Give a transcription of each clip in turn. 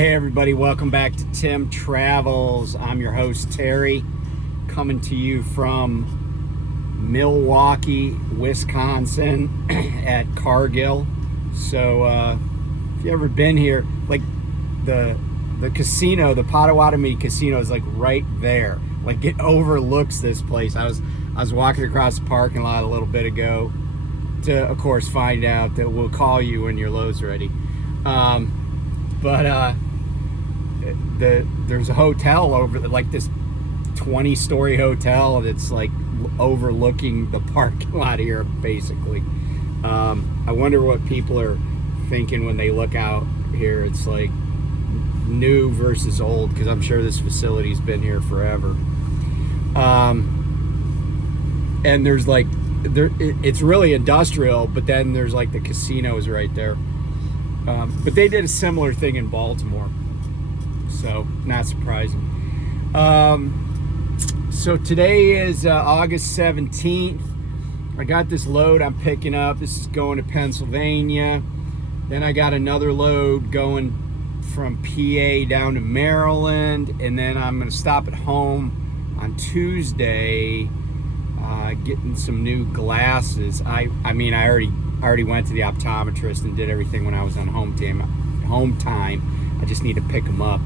Hey everybody, welcome back to Tim Travels. I'm your host Terry, coming to you from Milwaukee, Wisconsin at Cargill. So if you've ever been here, like the casino, the Potawatomi Casino is like right there. Like it overlooks this place. I was walking across the parking lot a little bit ago to, of course, find out that we'll call you when your load's ready. There's a hotel over, like this 20-story hotel that's like overlooking the parking lot here, basically. I wonder what people are thinking when they look out here. It's like new versus old, because I'm sure this facility's been here forever. And there's like, it's really industrial, but then there's like the casinos right there. But they did a similar thing in Baltimore, so not surprising. So today is August 17th. I got this load I'm picking up. This is going to Pennsylvania. Then I got another load going from PA down to Maryland, and then I'm going to stop at home on Tuesday, getting some new glasses. I already went to the optometrist and did everything when I was on home time. I just need to pick them up.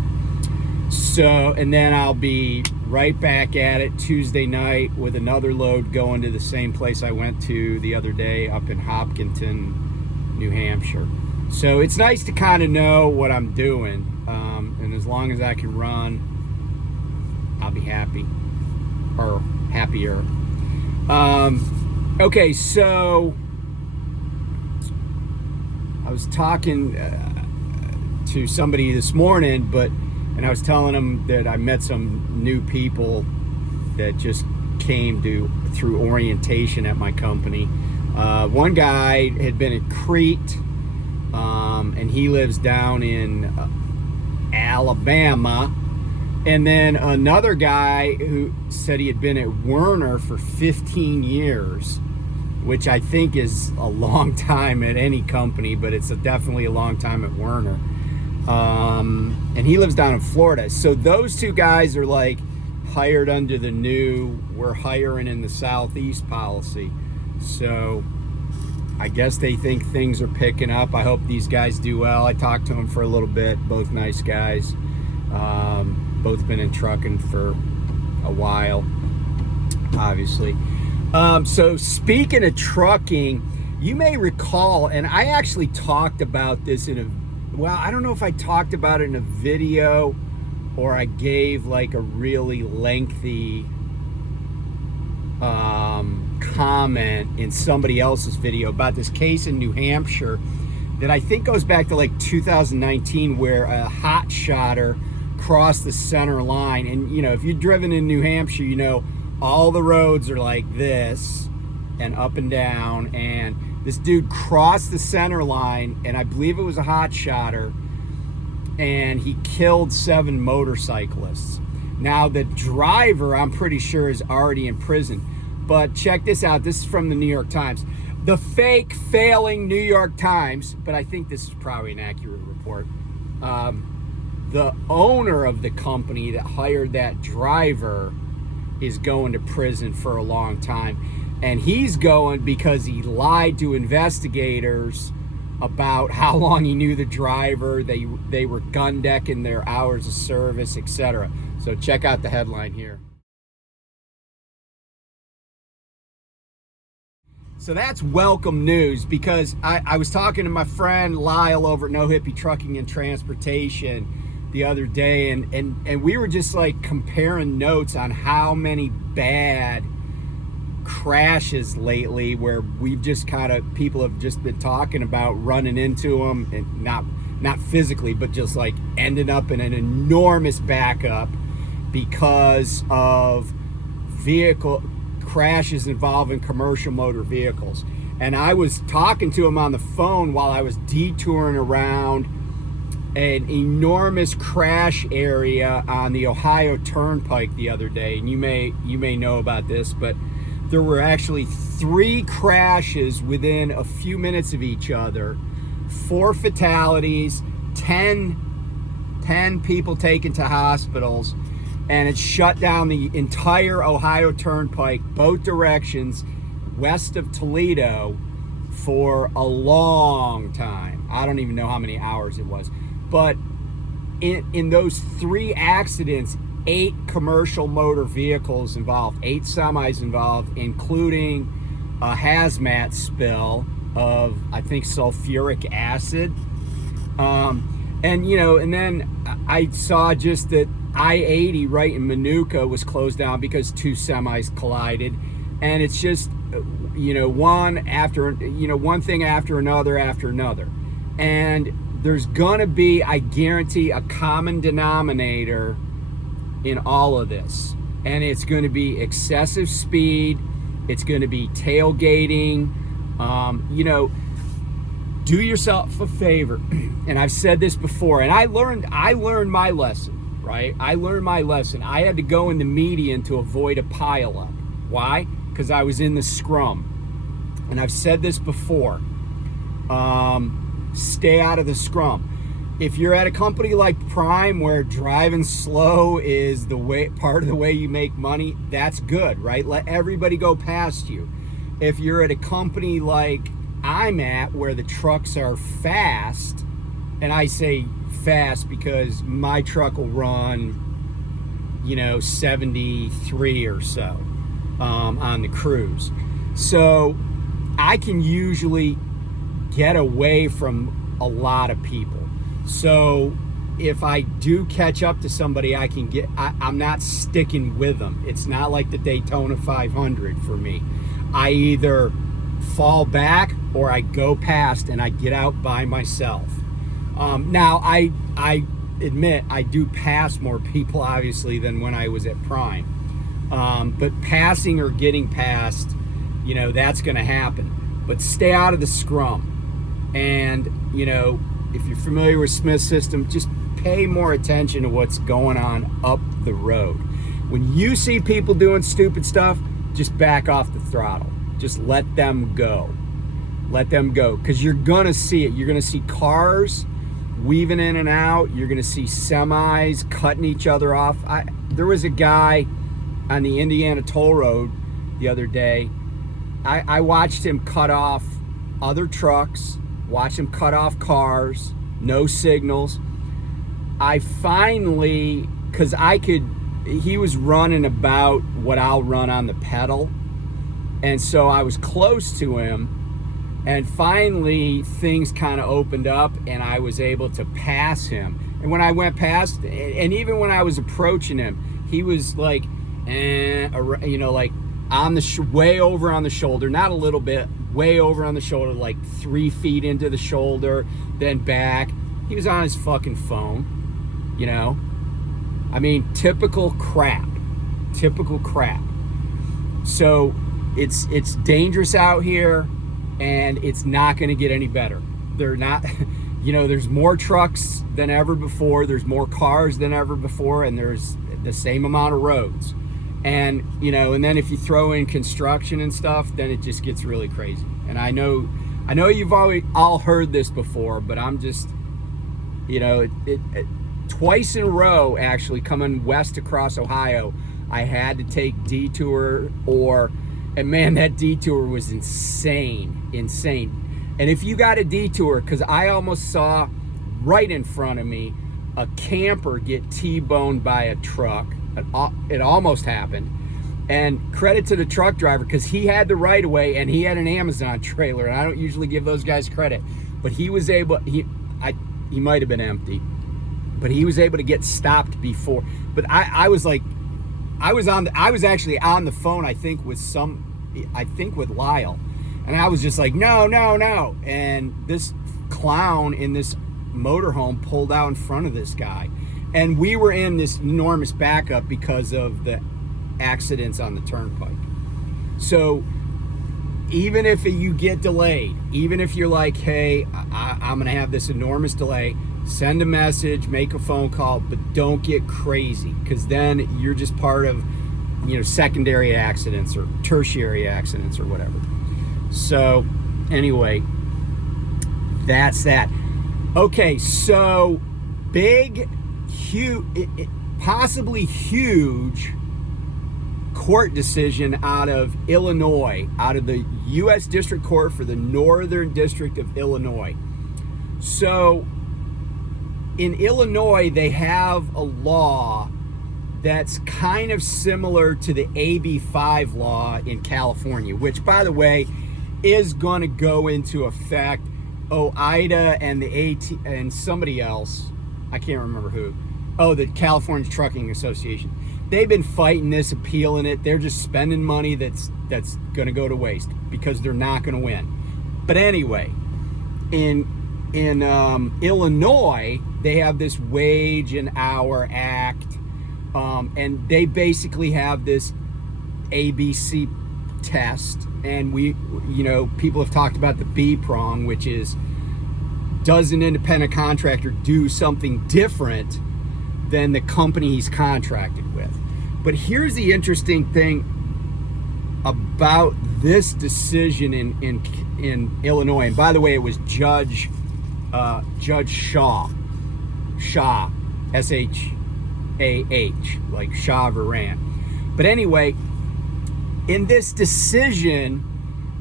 So, and then I'll be right back at it Tuesday night with another load going to the same place I went to the other day up in Hopkinton, New Hampshire. So it's nice to kind of know what I'm doing. And as long as I can run, I'll be happy, or happier. Okay, so I was talking to somebody this morning, and I was telling them that I met some new people that just came through orientation at my company. One guy had been at Crete, and he lives down in Alabama. And then another guy who said he had been at Werner for 15 years, which I think is a long time at any company, but it's definitely a long time at Werner. And he lives down in Florida. So those two guys are like hired under the new "we're hiring in the Southeast" policy. So I guess they think things are picking up. I hope these guys do well. I talked to them for a little bit, both nice guys. Both been in trucking for a while, obviously. So speaking of trucking, you may recall, and I actually talked about this I don't know if I talked about it in a video or I gave like a really lengthy comment in somebody else's video about this case in New Hampshire that I think goes back to like 2019, where a hot shotter crossed the center line. And you know, if you've driven in New Hampshire, you know all the roads are like this and up and down, and this dude crossed the center line, and I believe it was a hot shotter, and he killed 7 motorcyclists. Now the driver, I'm pretty sure, is already in prison. But check this out. This is from the New York Times. The fake, failing New York Times, but I think this is probably an accurate report. The owner of the company that hired that driver is going to prison for a long time. And he's going because he lied to investigators about how long he knew the driver. They were gun decking their hours of service, etc. So check out the headline here. So that's welcome news, because I was talking to my friend Lyle over at No Hippie Trucking and Transportation the other day, and we were just like comparing notes on how many bad crashes lately where we've just people have just been talking about running into them, and not physically, but just like ended up in an enormous backup because of vehicle crashes involving commercial motor vehicles. And I was talking to him on the phone while I was detouring around an enormous crash area on the Ohio Turnpike the other day. And you may know about this, but there were actually 3 crashes within a few minutes of each other, 4 fatalities, 10 10 people taken to hospitals, and it shut down the entire Ohio Turnpike, both directions, west of Toledo, for a long time. I don't even know how many hours it was. But in those 3 accidents, 8 commercial motor vehicles involved, 8 semis involved, including a hazmat spill of, I think, sulfuric acid. And, you know, and then I saw just that I-80 right in Minooka was closed down because 2 semis collided. And it's just, you know, one thing after another. And there's gonna be, I guarantee, a common denominator in all of this. And it's gonna be excessive speed. It's gonna be tailgating. You know, do yourself a favor. And I've said this before, and I learned my lesson, right? I learned my lesson. I had to go in the median to avoid a pileup. Why? Because I was in the scrum. And I've said this before. Stay out of the scrum. If you're at a company like Prime, where driving slow is part of the way you make money, that's good, right? Let everybody go past you. If you're at a company like I'm at, where the trucks are fast, and I say fast because my truck will run, you know, 73 or so on the cruise. So I can usually get away from a lot of people. So if I do catch up to somebody, I'm not sticking with them. It's not like the Daytona 500 for me. I either fall back or I go past and I get out by myself. Now I admit I do pass more people, obviously, than when I was at Prime. But passing or getting past, you know, that's going to happen. But stay out of the scrum. And, you know, if you're familiar with Smith System, just pay more attention to what's going on up the road. When you see people doing stupid stuff, just back off the throttle. Just let them go. Let them go. Because you're going to see it. You're going to see cars weaving in and out. You're going to see semis cutting each other off. There was a guy on the Indiana Toll Road the other day. I watched him cut off other trucks, watch him cut off cars, no signals. I finally, because he was running about what I'll run on the pedal. And so I was close to him, and finally things kind of opened up and I was able to pass him. And when I went past, and even when I was approaching him, he was like, you know, like on the way over on the shoulder, not a little bit, way over on the shoulder, like 3 feet into the shoulder, then back. He was on his fucking phone, you know? I mean, typical crap. So it's dangerous out here, and it's not going to get any better. They're not, you know, there's more trucks than ever before, there's more cars than ever before, and there's the same amount of roads. And, you know, and then if you throw in construction and stuff, then it just gets really crazy. And I know you've all heard this before, but I'm just, you know, twice in a row, actually, coming west across Ohio, I had to take detour, and man, that detour was insane. And if you got a detour, because I almost saw right in front of me a camper get T-boned by a truck. It almost happened. And credit to the truck driver, because he had the right of way and he had an Amazon trailer, and I don't usually give those guys credit, but he was able, he might have been empty, but he was able to get stopped before. But I was like, I was actually on the phone, I think with Lyle, and I was just like, no. And this clown in this motorhome pulled out in front of this guy, and we were in this enormous backup because of the accidents on the turnpike. So even if you get delayed, even if you're like, hey, I'm gonna have this enormous delay, send a message, make a phone call, but don't get crazy, because then you're just part of, you know, secondary accidents or tertiary accidents or whatever. So anyway, that's that. Okay, so big possibly huge court decision out of Illinois, out of the U.S. District Court for the Northern District of Illinois. So in Illinois, they have a law that's kind of similar to the AB5 law in California, which, by the way, is going to go into effect. OIDA and the AT and somebody else, I can't remember who. Oh, the California Trucking Association. They've been fighting this, appealing it. They're just spending money that's going to go to waste because they're not going to win. But anyway, in Illinois, they have this Wage and Hour Act, and they basically have this ABC test. And people have talked about the B prong, which is, does an independent contractor do something different than the company he's contracted with? But here's the interesting thing about this decision in Illinois. And by the way, it was Judge Shaw, S-H-A-H, like Shah of Iran. But anyway, in this decision,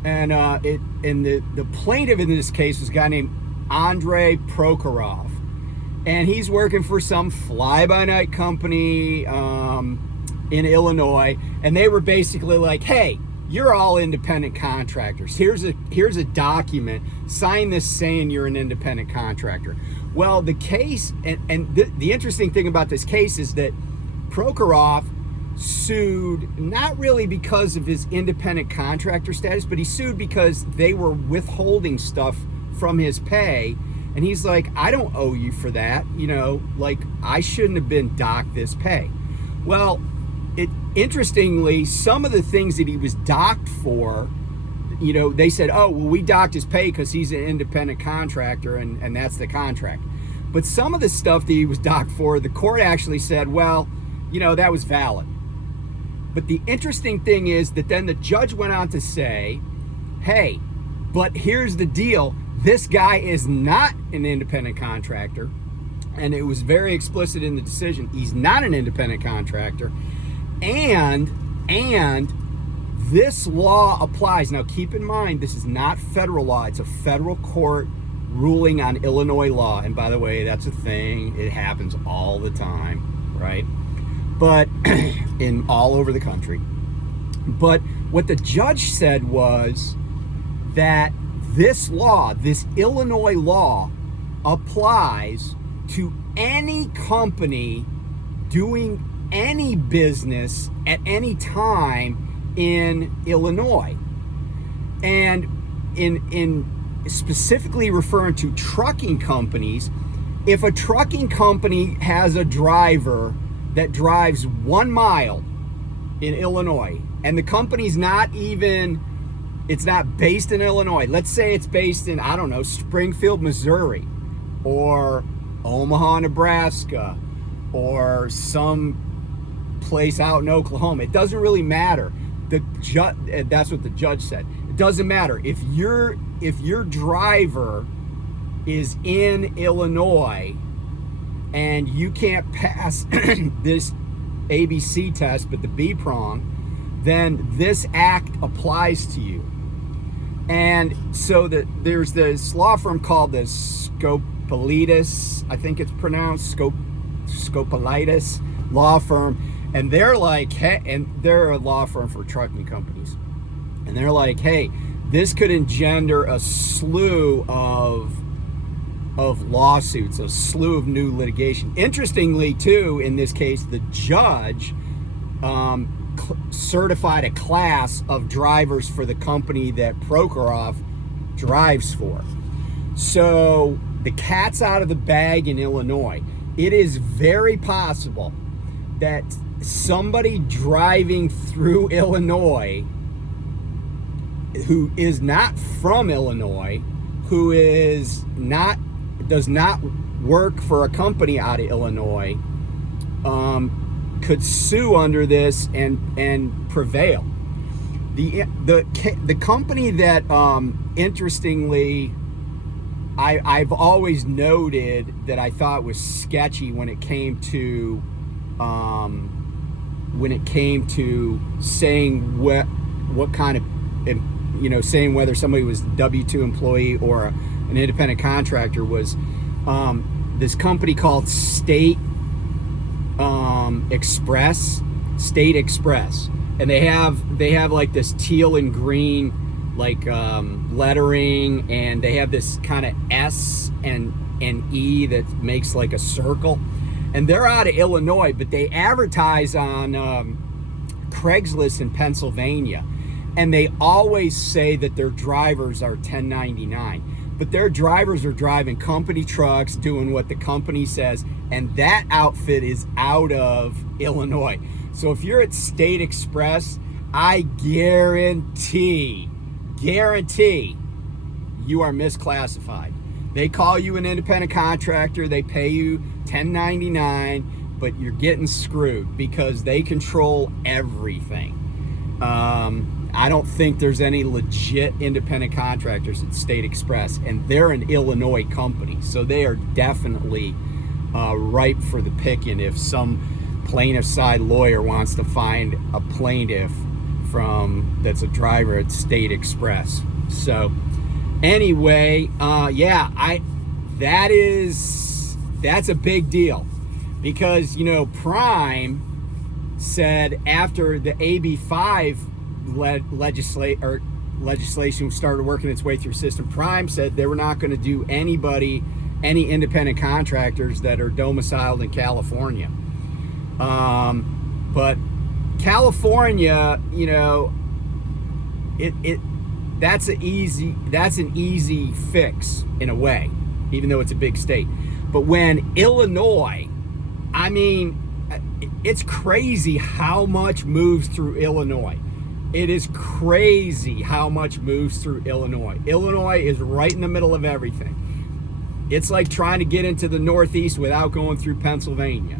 and the plaintiff in this case was a guy named Andrei Prokhorov, and he's working for some fly-by-night company in Illinois, and they were basically like, hey, you're all independent contractors. Here's a document. Sign this saying you're an independent contractor. Well, the case, and the interesting thing about this case is that Prokhorov sued not really because of his independent contractor status, but he sued because they were withholding stuff from his pay. And he's like, I don't owe you for that. I shouldn't have been docked this pay. Well, interestingly, some of the things that he was docked for, they said, oh, well, we docked his pay because he's an independent contractor and that's the contract. But some of the stuff that he was docked for, the court actually said, well, that was valid. But the interesting thing is that then the judge went on to say, hey, but here's the deal. This guy is not an independent contractor. And it was very explicit in the decision. He's not an independent contractor. And this law applies. Now, keep in mind, this is not federal law. It's a federal court ruling on Illinois law. And by the way, that's a thing. It happens all the time, right? But in all over the country. But what the judge said was that this law, this Illinois law, applies to any company doing any business at any time in Illinois. And in specifically referring to trucking companies, if a trucking company has a driver that drives 1 mile in Illinois, and the company's it's not based in Illinois. Let's say it's based in, I don't know, Springfield, Missouri, or Omaha, Nebraska, or some place out in Oklahoma. It doesn't really matter. That's what the judge said. It doesn't matter. If your driver is in Illinois and you can't pass this ABC test, but the B prong, then this act applies to you. And so there's this law firm called the Scopolitis, I think it's pronounced Scopolitis law firm, and they're like, hey, and they're a law firm for trucking companies, and they're like, hey, this could engender a slew of lawsuits, a slew of new litigation. Interestingly, too, in this case, the judge certified a class of drivers for the company that Prokhorov drives for. So the cat's out of the bag in Illinois. It is very possible that somebody driving through Illinois who is not from Illinois, who does not work for a company out of Illinois, could sue under this and prevail. The company that interestingly I've always noted that I thought was sketchy when it came to saying what kind of, saying whether somebody was a W-2 employee or an independent contractor, was this company called State Express, and they have like this teal and green like lettering, and they have this kind of S and E that makes like a circle, and they're out of Illinois, but they advertise on Craigslist in Pennsylvania, and they always say that their drivers are 1099, but their drivers are driving company trucks, doing what the company says, and that outfit is out of Illinois. So if you're at State Express, I guarantee you are misclassified. They call you an independent contractor, they pay you $10.99, but you're getting screwed because they control everything. I don't think there's any legit independent contractors at State Express, and they're an Illinois company, so they are definitely ripe for the picking if some plaintiff side lawyer wants to find a plaintiff that's a driver at State Express. So anyway, that's a big deal, because Prime said after the AB5 legislation started working its way through system, Prime said they were not going to do any independent contractors that are domiciled in California. But California, that's an easy fix in a way, even though it's a big state. But when Illinois, it's crazy how much moves through Illinois. It is crazy how much moves through Illinois. Illinois is right in the middle of everything. It's like trying to get into the Northeast without going through Pennsylvania,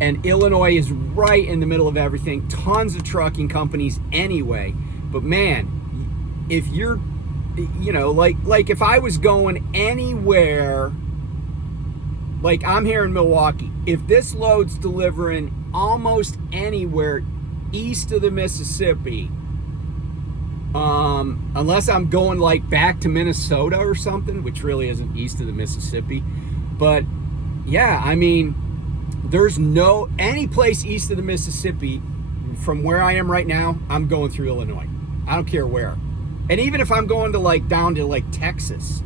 and Illinois is right in the middle of everything. Tons of trucking companies anyway. But man, if you're, like if I was going anywhere, like I'm here in Milwaukee, if this load's delivering almost anywhere east of the Mississippi, unless I'm going like back to Minnesota or something, which really isn't east of the Mississippi, but yeah, there's any place east of the Mississippi from where I am right now, I'm going through Illinois. I don't care where. And even if I'm going to down to Texas,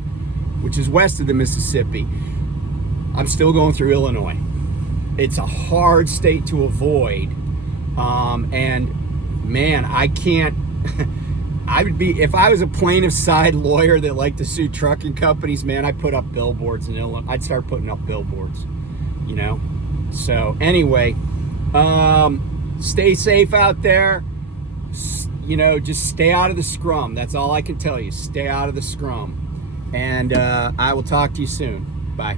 which is west of the Mississippi, I'm still going through Illinois. It's a hard state to avoid. And man, I can't, if I was a plaintiff side lawyer that liked to sue trucking companies, man, I'd put up billboards in Illinois. I'd start putting up billboards, So anyway, stay safe out there. Just stay out of the scrum. That's all I can tell you. Stay out of the scrum. And I will talk to you soon. Bye.